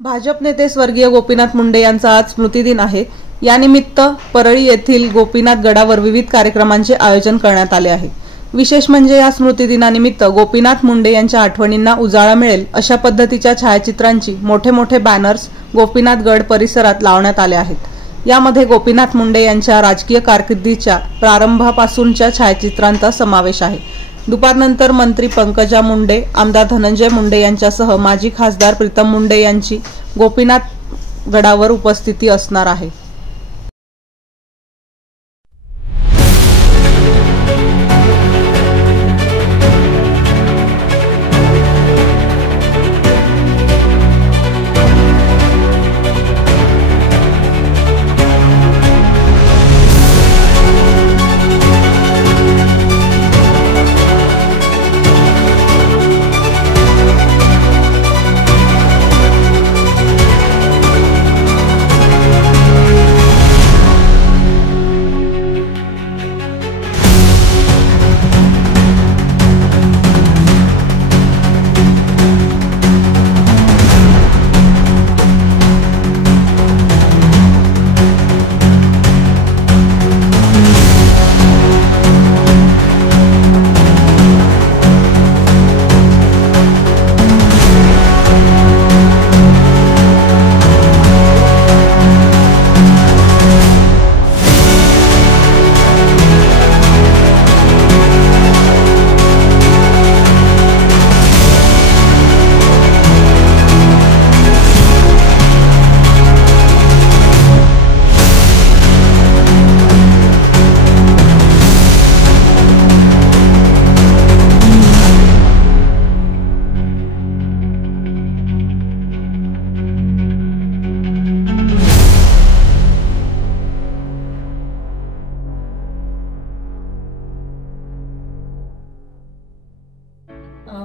भाजप नेते स्वर्गीय गोपीनाथ मुंडे यांचा आज स्मृतिदिन आहे। यानिमित्त परळी येथील गोपीनाथ गडावर विविध कार्यक्रमांचे आयोजन करण्यात आले आहे। विशेष म्हणजे या स्मृतिदिनानिमित्त गोपीनाथ मुंडे यांच्या आठवणींना उजाळा मिळेल अशा पद्धतीच्या छायाचित्रांची मोठे मोठे बॅनर्स गोपीनाथ गड परिसरात लावण्यात आले आहेत। यामध्ये गोपीनाथ मुंडे यांच्या राजकीय कारकिर्दीच्या प्रारंभापासूनच्या छायाचित्रांचा समावेश आहे। दुपारनंतर मंत्री पंकजा मुंडे, आमदार धनंजय मुंडे यांच्यासह माजी खासदार प्रीतम मुंडे यांची गोपीनाथ गडावर उपस्थिती असणार आहे।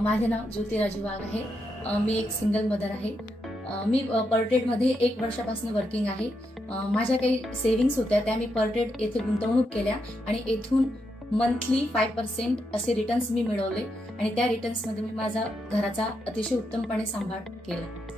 माझे नाव ज्योती राजू वाघ आहे। मी एक सिंगल मदर आहे। मी पर्टेडमध्ये 1 वर्षापासून वर्किंग आहे। माझ्या काही सेव्हिंग्स होत्या त्या मी पर्टेड येथे गुंतवणूक केल्या आणि येथून मंथली 5% असे रिटर्न्स मी मिळवले आणि त्या रिटर्न्समध्ये मी माझा घराचा अतिशय उत्तमपणे सांभाळ केला।